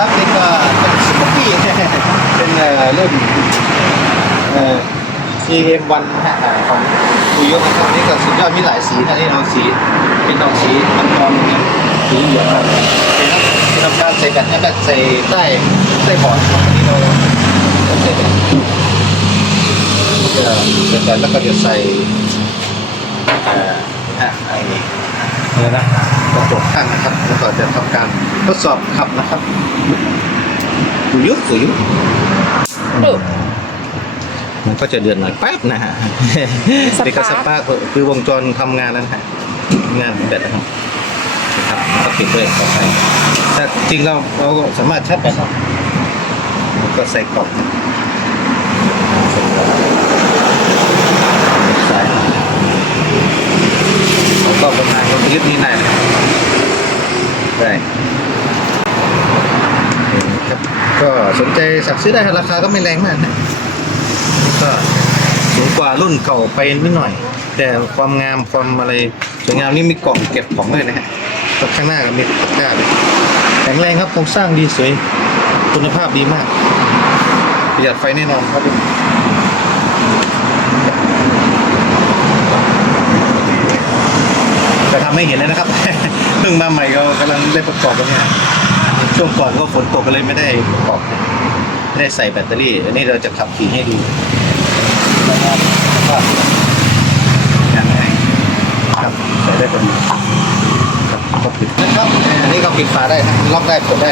ครับนี่ก็เป็นซุปเปอร์ปี้เป็นเอ่อรุ่นเอ่อ EM1 นะฮะของคุยกนะครับนี่ก็สุดยอดมีหลายสีนะนี่เราสีเป็นดอกสีมันทองเนี่ยสีเหลืองเป็นน้ำตาลใส่แบตให้แบตใส่ใต้ใต้บอร์ดของนนี้เราใส่แบตจะใส่แบตแล้วก็จะใส่เอ่อฮะไอ้เนี่ยนะ กระจกข้างนะครับ แล้วก็จะทำการทดสอบขับนะครับคุยกคุยกเออมันก็จะเดือนหน่อยแป๊บนะฮะสปาร์คนี่ก็สปาร์คคือวงจรทำงานแล้วนะฮะงานแบตนะครับนะครับก็ปิดด้วยต่อไปถ้าจริงเราเราก็สามารถชาร์จแบตแล้วก็ใส่กล่องใส่กล่องใส่แล้ว ก็ประมาณก็ยึดนี่ได้นะได้ครับก็สนใจสั่งซื้อได้ครับราคาก็ไม่แรงมากนะก็สูงกว่ารุ่นเก่าไปนิดหน่อย แต่ความงามความอะไรสวยงามนี่มีกล่องเก็บของด้วยนะฮะตรงข้างหน้าก็มีตะกร้าด้วยแข็งแรงครับโครงสร้างดีสวยคุณภาพดีมากประหยัดไฟแน่นอนครับจะทำ ให้เห็นเลยนะครับ เพิ่งมาใหม่ก็กำลังได้ประกอบกันเนี่ยช่วงก่อนก็ฝนตกก็เลยไม่ได้ประกอบไม่ได้ใส่แบตเตอรี่ อันนี้เราจะขับขี่ให้ดูนะครับก็ยังไงครับใส่ได้เป็นครับก็ปิดนะครับอันนี้ก็ปิดฝาได้ครับล็อกได้เปิดได้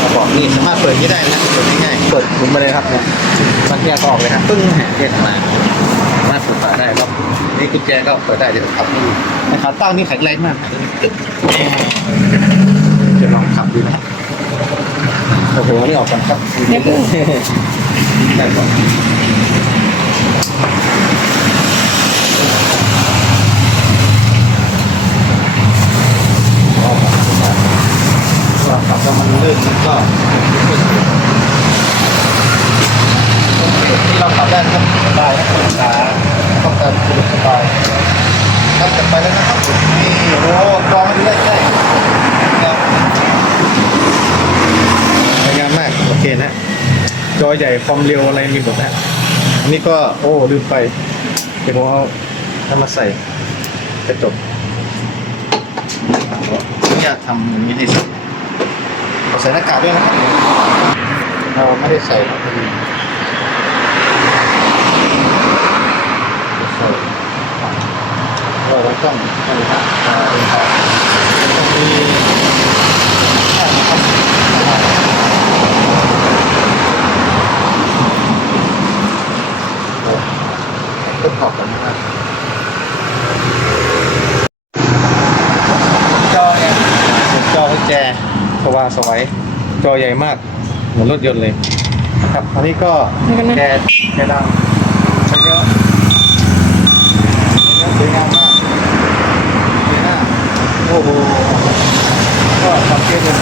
กระบอกนี่สามารถเปิดที่ได้นะเปิดง่ายๆเปิดหมุนมาเลยครับเนี่ยมันแยกออกเลยครับปึ้งแหกแยกมา สามารถเปิดฝาได้ครับนี่กุญแจก็เปิดได้เดี๋ยวขับให้ดูในขาตั้งนี่แข็งแรงมากจะลองขับดูนะครับโอ้โหนี่ออกกันครับอย่าเพิ่งได้ก่อนว่าขับแล้วมันลื่นมันก็ที่เราขับได้นะครับสบายนะขา ต้องการสะดวกสบายครับจะไปแล้วนะครับนี่โอ้กองมันได้ใช่ครับสวยงามมาก โอเคนะ จอใหญ่ความเร็วอะไรมีหมดนะนนี้ก็โอ้ลืมไป เดี๋ยวผมเอาทำมาใส่กระจกไม่อยากทำอย่างนี้ให้สุดเราใส่หน้ากากด้วยนะครับเราไม่ได้ใส่ครับพอดีใส่เรา ต้องใส่ครับอ่าเป็นครับต้องมีข้างนะครับโอ้ขึ้นขอบกันนะครับจอเนี่ยเป็นจอกุญแจสว่างสวยจอใหญ่มากเหมือนรถยนต์เลยนะครับอันนี้ก็ไม่กันนะแกแกดังใช้เยอะสวยงามมาก โอ้โหก็ทำเกียร์หนึ่ง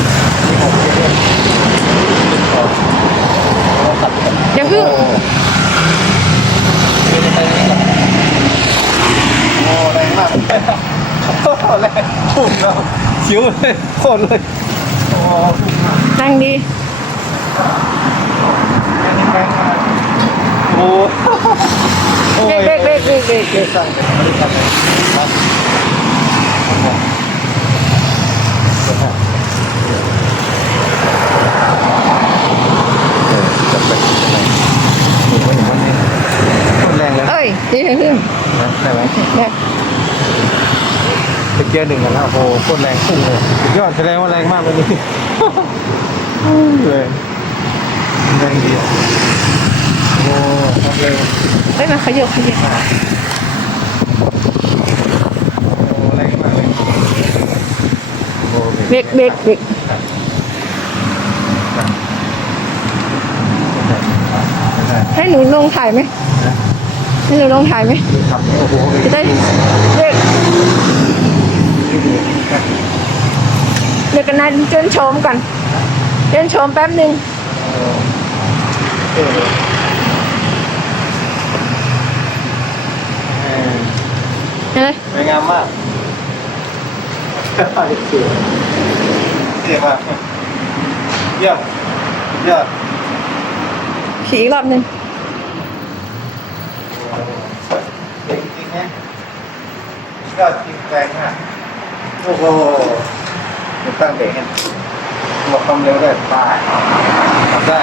มีหกเกียร์ด้วยเป็นต่อแล้วตัดกันอย่าเพิ่ง โอ้เป็นยังไงเนี่ยโอ้แรงมากแรงพุ่งแล้วชิวเลยโคตรเลยโอ้พุ่งมากนั่งดี แรงมากโอ้โอ้เด็ยกเด็กเด็กเด็กเด็กเด็กสั่งไม่ได้ทำเลยครับจะเป็นยังไงไม่เห็นมันนี่แรงแล้ว เอ้ยอย่าเพิ่ง ได้ไหมเนี่ยเป็นเกียร์หนึ่งกันแล้วโอ้โหโคตรแรงพุ่งเลยสุดยอดแสดงว่าแรงมากเลยนี่ เลยแรงดีอะโอ้ทำเร็วเอ้ยมันขยับขยับโอ้แรงมากเลยโอ้เด็กเด็กเด็กให้หนูลงถ่ายไหม ให้หนูลงถ่ายไหมขับโอ้โหจะได้เด็กเด็กกันนะเชิญชมกันเชิญชมแป๊บหนึ่งเออเออเห็นไหมสวยงามมากเท่มากเท่มากยอดสุดยอดขี่อีกรอบหนึง เด็กจริงนะยอดจริงแรงมากโอ้โหตั้งเด็กเนี่ยบอกความเร็วได้ป้าทำได้